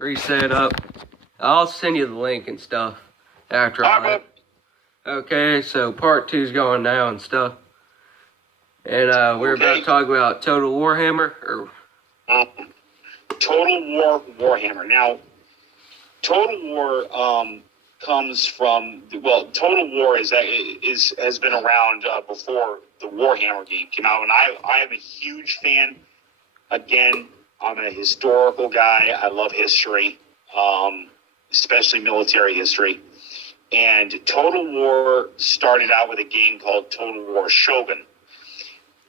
reset up. I'll send you the link and stuff after all that. Okay, so part 2's going now and stuff. And we're about to talk about Total Warhammer. Total War Warhammer. Now, Total War comes from Total War has been around before the Warhammer game came out, and I am a huge fan. Again, I'm a historical guy. I love history, especially military history. And Total War started out with a game called Total War Shogun.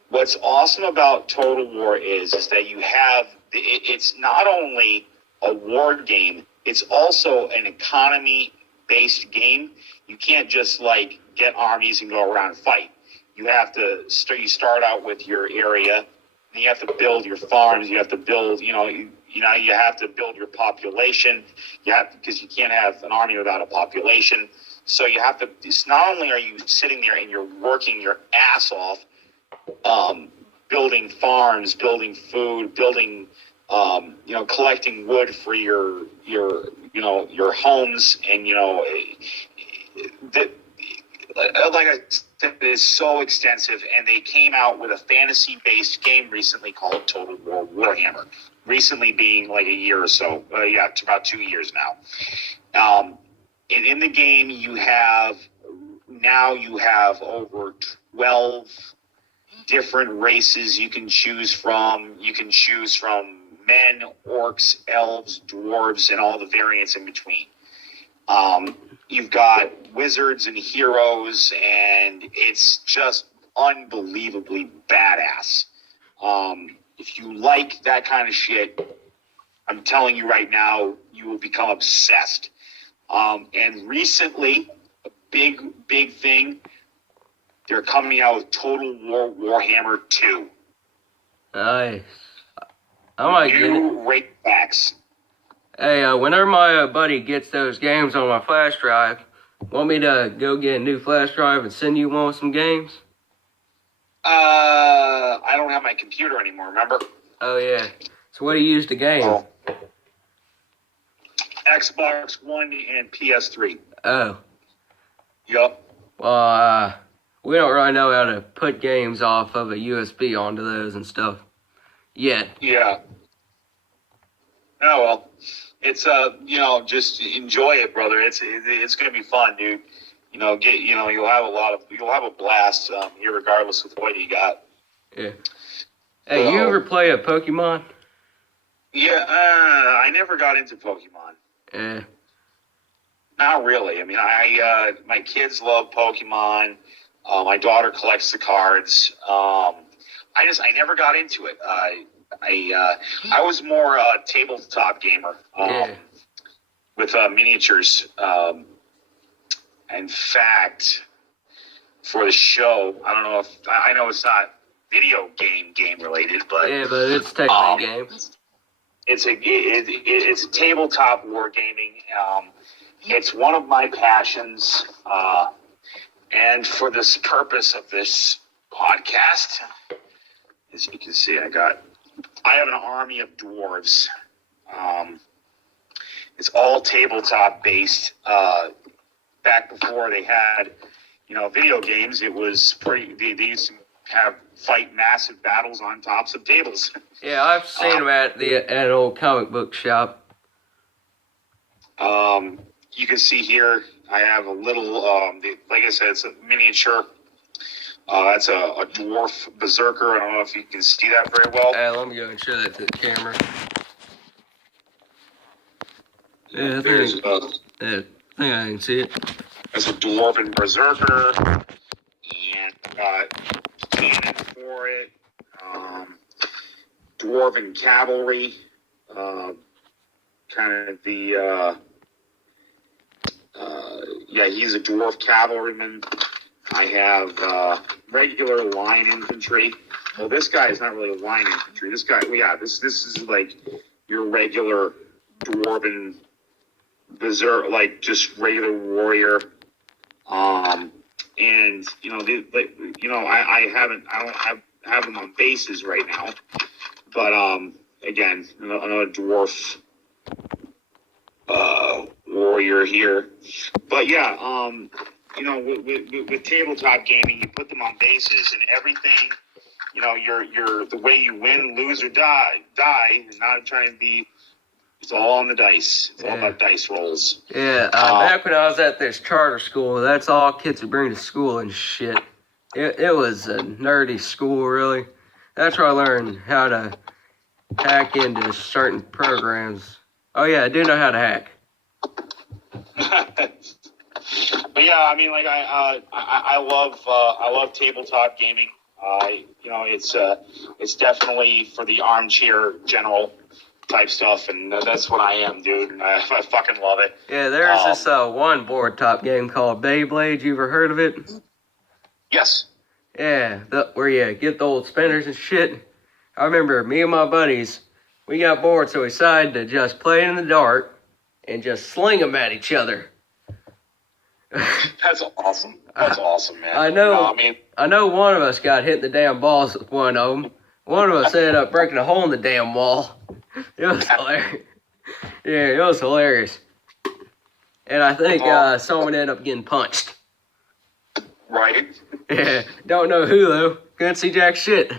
What's awesome about Total War is that you have it's not only a war game, it's also an economy-based game. You can't just get armies and go around and fight. You have to you start out with your area, and you have to build your farms. You have to build, you have to build your population. Because you can't have an army without a population. So you have to. It's not only are you sitting there and you're working your ass off, building farms, building food, building, collecting wood for your homes, and like I said, it is so extensive. And they came out with a fantasy-based game recently called Total War Warhammer. Recently being like a year or so, it's about 2 years now. And in the game, you have over 12 different races you can choose from. You can choose from men, orcs, elves, dwarves, and all the variants in between. You've got wizards and heroes, and it's just unbelievably badass. If you like that kind of shit, I'm telling you right now, you will become obsessed. And recently, a big thing, they're coming out with Total War Warhammer 2. Nice. I might get it. New rate backs. Hey, whenever my buddy gets those games on my flash drive, want me to go get a new flash drive and send you one with some games? I don't have my computer anymore, remember? Oh, yeah. So what do you use to game? Oh. Xbox One and PS3. Oh. Yup. Well, we don't really know how to put games off of a USB onto those and stuff yet. Yeah. Oh, well. It's, just enjoy it, brother. It's going to be fun, dude. You'll have a blast, regardless of what you got. Yeah. Hey, you ever play a Pokemon? Yeah, I never got into Pokemon. Yeah. Not really. I mean, my kids love Pokemon. My daughter collects the cards. I never got into it. I was more a tabletop gamer with miniatures. In fact, for the show, I know it's not video game related, but yeah, but it's technically games. It's a tabletop wargaming. It's one of my passions, and for this purpose of this podcast, as you can see, I have an army of dwarves. It's all tabletop based. Back before they had, video games, it was pretty. They used to fight massive battles on tops of tables. Yeah, I've seen them at an old comic book shop. You can see here, I have a little, like I said, it's a miniature. That's a dwarf berserker. I don't know if you can see that very well. Let me go and show that to the camera. Yeah, I think I can see it. That's a dwarven berserker, and cannon for it. Dwarven cavalry, he's a dwarf cavalryman. I have regular line infantry. Well, this guy is not really line infantry. This guy, this is like your regular dwarven berserk, like just regular warrior. And I don't have them on bases right now, but again, another dwarf you're here. But yeah, you know, with tabletop gaming, you put them on bases and everything. You know, you're the way you win, lose, or die. And not trying to be. It's all on the dice. It's all about dice rolls. Yeah, back when I was at this charter school, that's all kids would bring to school and shit. It was a nerdy school, really. That's where I learned how to hack into certain programs. Oh yeah, I do know how to hack. But yeah, I mean, like I love tabletop gaming. You know, it's definitely for the armchair general type stuff, and that's what I am, dude. And I fucking love it. Yeah, there's this one board top game called Beyblade. You ever heard of it? Yes. Yeah, where you get the old spinners and shit. I remember me and my buddies, we got bored, so we decided to just play in the dark and just sling them at each other. That's awesome. That's awesome, man. I know one of us got hit in the damn balls with one of them. One of us ended up breaking a hole in the damn wall. It was hilarious. Yeah, it was hilarious. And I think someone ended up getting punched. Right. Yeah, don't know who though. Couldn't see jack shit.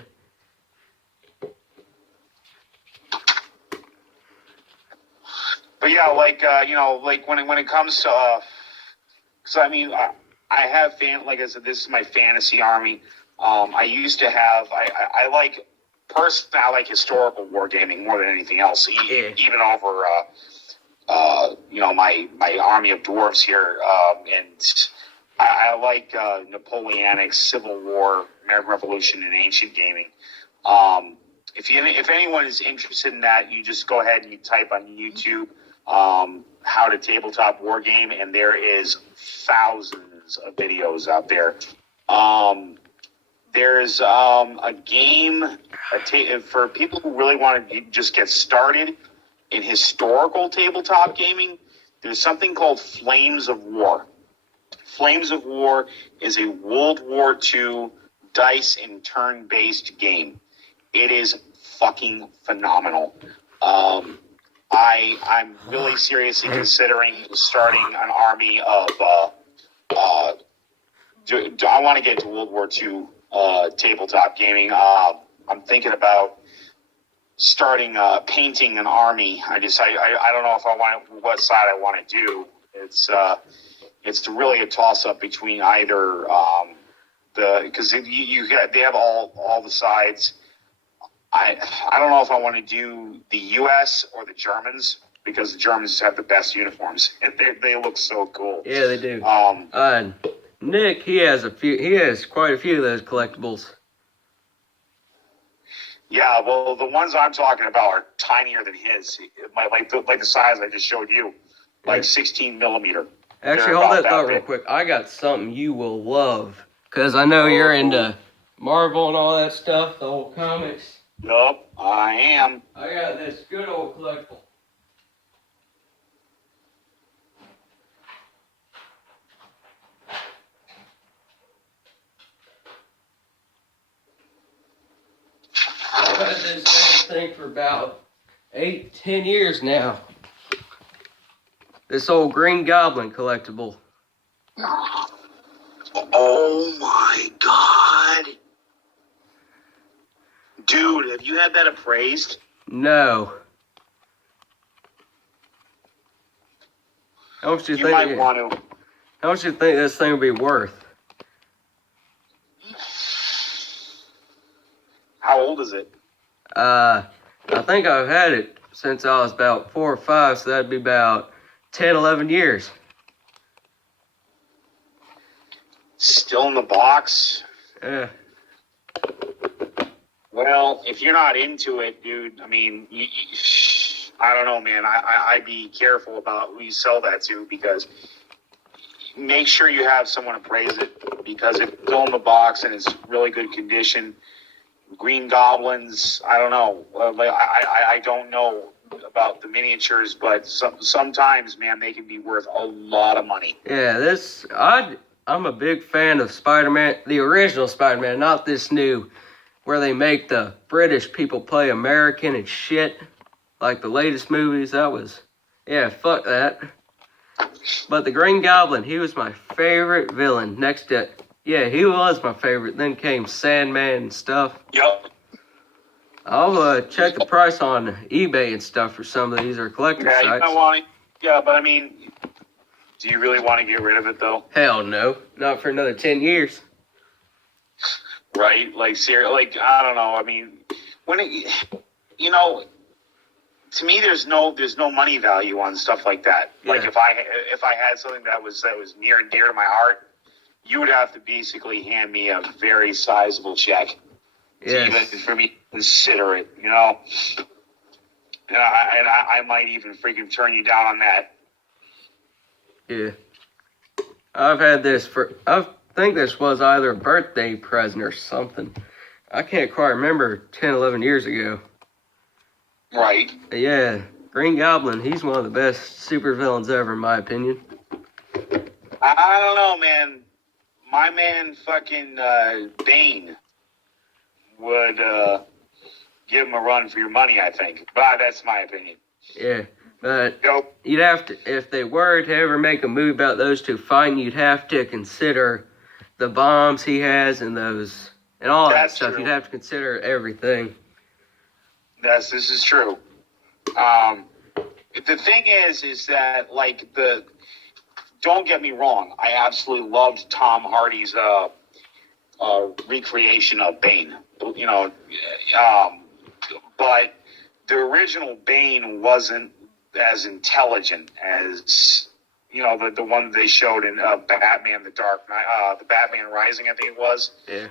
But yeah, like you know, like when it comes to, because I mean, I have like I said, this is my fantasy army. I used to have, I like personally, I like historical wargaming more than anything else. Even over, you know, my army of dwarves here, and I like Napoleonic, Civil War, American Revolution, and ancient gaming. If anyone is interested in that, you just go ahead and you type on YouTube how to tabletop war game, and there is thousands of videos out there. There's a game for people who really want to just get started in historical tabletop gaming. There's something called Flames of War. Flames of War is a World War II dice and turn-based game. It is fucking phenomenal. I'm really seriously considering starting an army of. I want to get into World War II tabletop gaming. I'm thinking about starting painting an army. I don't know if what side I want to do. It's really a toss up between either because they have all the sides. I don't know if I want to do the U.S. or the Germans, because the Germans have the best uniforms and they look so cool. Yeah, they do. Nick, he has quite a few of those collectibles. Yeah, well, the ones I'm talking about are tinier than his. Like the size I just showed you, like 16 millimeter. Actually, hold that thought real quick. I got something you will love, because I know you're into Marvel and all that stuff, the old comics. Yup, I am. I got this good old collectible. I've had this damn thing for about 8-10 years now. This old Green Goblin collectible. Oh my god. Dude, have you had that appraised? No. How much do you think? Might want to. How much do you think this thing would be worth? How old is it? I think I've had it since I was about 4 or 5, so that'd be about 10, 11 years. Still in the box? Yeah. Well, if you're not into it, dude, I mean, I don't know, man. I'd be careful about who you sell that to, because make sure you have someone appraise it, because if it's still in the box and it's really good condition, Green Goblins, I don't know. I don't know about the miniatures, but sometimes, man, they can be worth a lot of money. Yeah, I'm a big fan of Spider-Man, the original Spider-Man, not this new, where they make the British people play American and shit, like the latest movies. Yeah, fuck that. But the Green Goblin, he was my favorite villain. Next to, yeah, he was my favorite. Then came Sandman and stuff. Yep. I'll check the price on eBay and stuff for some of these or collector Yeah, sites. but I mean, do you really want to get rid of it though? Hell no, not for another 10 years. Right? Like, seriously, I don't know. I mean, when it, you know, to me, there's no money value on stuff like that. Yeah. Like, if I had something that was near and dear to my heart, you would have to basically hand me a very sizable check. Yes. Even for me to consider it, you know. And I might even freaking turn you down on that. Yeah. I've had this I think this was either a birthday present or something. I can't quite remember 10, 11 years ago. Right. But yeah, Green Goblin, he's one of the best supervillains ever in my opinion. I don't know, man. My man fucking Bane would give him a run for your money, I think. But that's my opinion. Yeah. But Nope. you'd have to, if they were to ever make a movie about those two fighting, you'd have to consider the bombs he has and those, and all That's that stuff. true. You'd have to consider everything. This is true. The thing is that, like, don't get me wrong, I absolutely loved Tom Hardy's recreation of Bane. You know, but the original Bane wasn't as intelligent as, you know, the one they showed in Batman: The Dark Knight, the Batman Rising, I think it was. Yeah.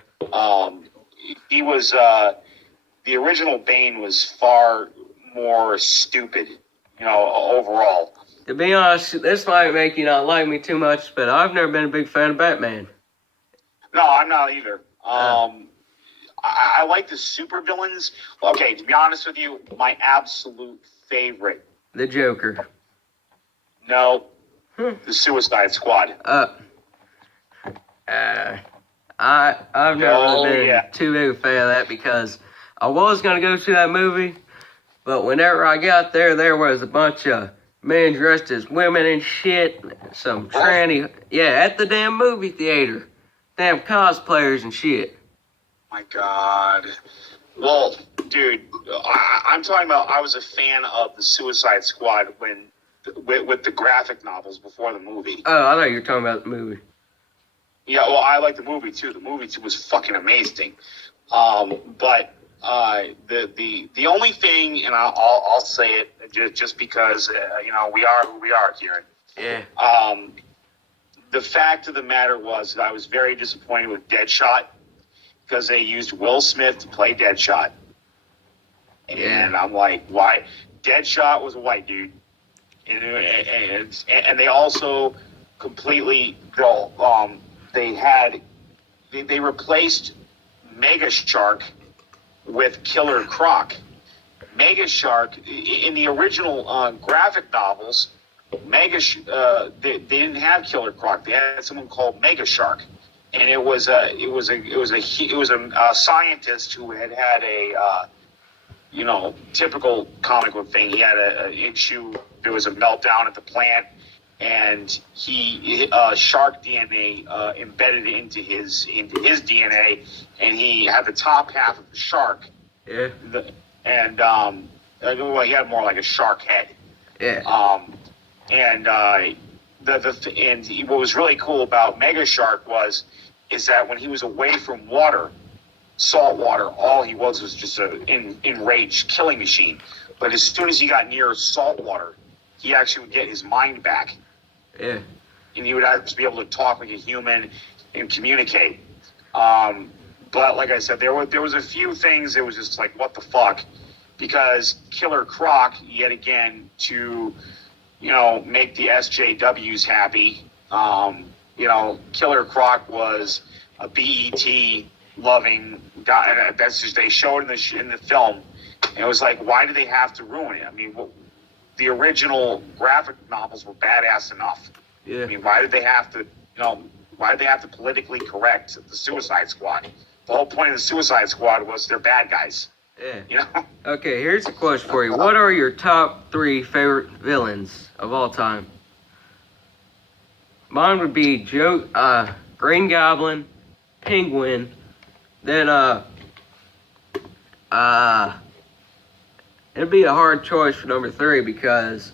He was the original Bane was far more stupid, you know, overall. To be honest, this might make you not like me too much, but I've never been a big fan of Batman. No, I'm not either. I like the supervillains. Okay, to be honest with you, my absolute favorite. The Joker. No, the Suicide Squad. I've never really been yeah. too big a fan of that because I was going to go see that movie, but whenever I got there, there was a bunch of men dressed as women and shit. Some tranny. Yeah, at the damn movie theater. Damn cosplayers and shit. My God. Well, dude, I'm talking about. I was a fan of the Suicide Squad with the graphic novels before the movie. Oh, I thought you were talking about the movie. Yeah, well, I like the movie too. The movie too was fucking amazing. But the only thing, and I'll say it just because you know, we are who we are, Kieran. Yeah. The fact of the matter was that I was very disappointed with Deadshot because they used Will Smith to play Deadshot, and I'm like, why? Deadshot was a white dude, and they also completely they replaced Mega Shark with Killer Croc. Mega Shark in the original graphic novels, they didn't have Killer Croc. They had someone called Mega Shark, and it was a scientist who had a you know, typical comic book thing. He had an issue. There was a meltdown at the plant, and he shark DNA embedded into his DNA, and he had the top half of the shark. Yeah. Well, he had more like a shark head. Yeah. And what was really cool about Mega Shark is that when he was away from water, salt water, all he was just an enraged killing machine. But as soon as he got near salt water, he actually would get his mind back. Yeah. And he would actually be able to talk like a human and communicate. But like I said, there was a few things that was just like, what the fuck? Because Killer Croc, yet again, to, you know, make the SJWs happy, you know, Killer Croc was a BET loving guy. That's just, they showed in the film. And it was like, why do they have to ruin it? I mean, the original graphic novels were badass enough. Yeah. I mean, why did they have to politically correct the Suicide Squad? The whole point of the Suicide Squad was they're bad guys. Yeah. You know? Okay, here's a question for you. What are your top 3 favorite villains of all time? Mine would be Green Goblin, Penguin, then it'd be a hard choice for number 3 because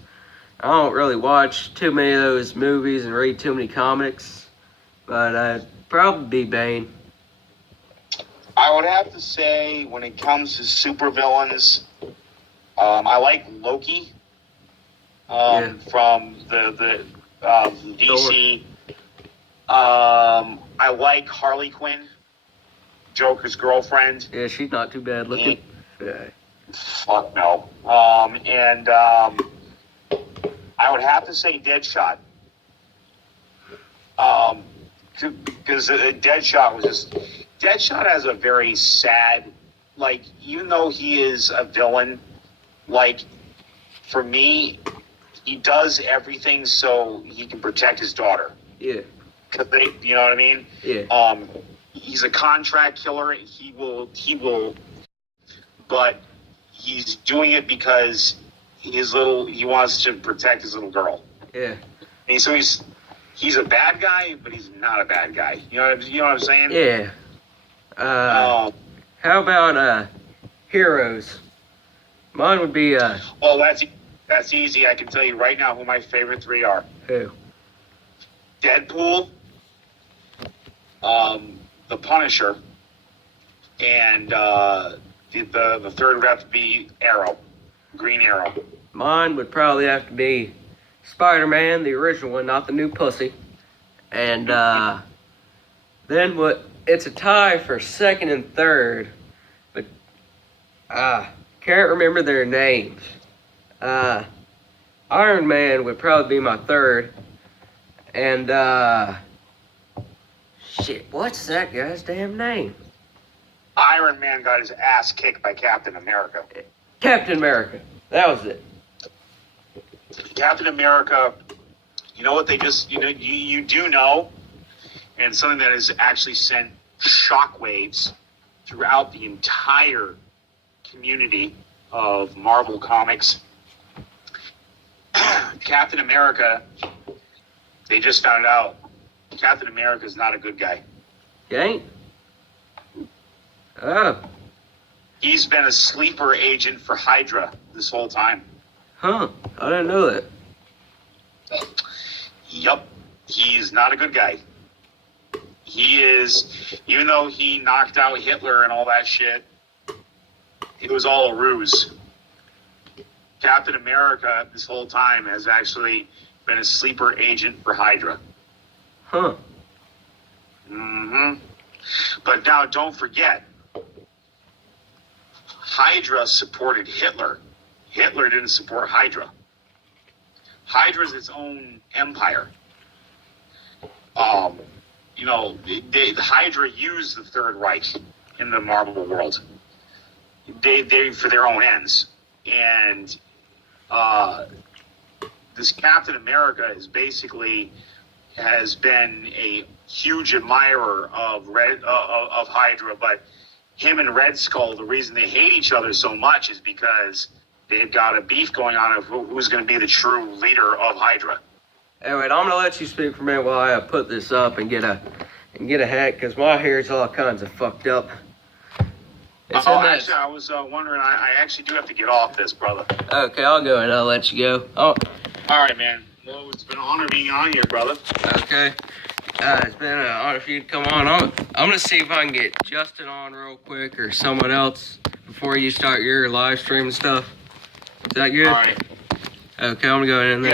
I don't really watch too many of those movies and read too many comics, but I'd probably be Bane. I would have to say, when it comes to supervillains, I like Loki from the DC. I like Harley Quinn, Joker's girlfriend. Yeah, she's not too bad looking. Yeah. Fuck no. I would have to say Deadshot. Because Deadshot has a very sad, like, even though he is a villain, like, for me, he does everything so he can protect his daughter. Yeah. Cause you know what I mean? Yeah. He's a contract killer. He will, but he's doing it because he wants to protect his little girl. Yeah. And so he's a bad guy, but he's not a bad guy. You know what I'm saying? Yeah. How about heroes? Mine would be Oh, that's easy. I can tell you right now who my favorite 3 are. Who? Deadpool, the Punisher, and the third would have to be Arrow, Green Arrow. Mine would probably have to be Spider-Man, the original one, not the new pussy. And then it's a tie for second and third, but can't remember their names. Iron Man would probably be my third. And shit, what's that guy's damn name? Iron Man got his ass kicked by Captain America. Captain America. That was it. Captain America, you know what they just, you do know, and something that has actually sent shockwaves throughout the entire community of Marvel Comics. Captain America, they just found out Captain America is not a good guy. You ain't? Oh. He's been a sleeper agent for Hydra this whole time. Huh. I didn't know that. Yup. He's not a good guy. He is, even though he knocked out Hitler and all that shit, it was all a ruse. Captain America this whole time has actually been a sleeper agent for Hydra. Huh. Mm-hmm. But now don't forget, Hydra supported Hitler. Hitler didn't support Hydra. Hydra's its own empire. The Hydra used the Third Reich in the Marvel world. They for their own ends. And this Captain America has been a huge admirer of Hydra, but him and Red Skull, the reason they hate each other so much is because they've got a beef going on of who's going to be the true leader of Hydra. Anyway, I'm gonna let you speak for a minute while I put this up and get a hat because my hair's all kinds of fucked up. Actually, I was wondering. I actually do have to get off this, brother. Okay, I'll go and I'll let you go. Oh. All right, man. Well, it's been an honor being on here, brother. Okay. It's been an honor for you to come on. I'm gonna see if I can get Justin on real quick or someone else before you start your live stream and stuff. Is that good? All right. Okay, I'm gonna go in there.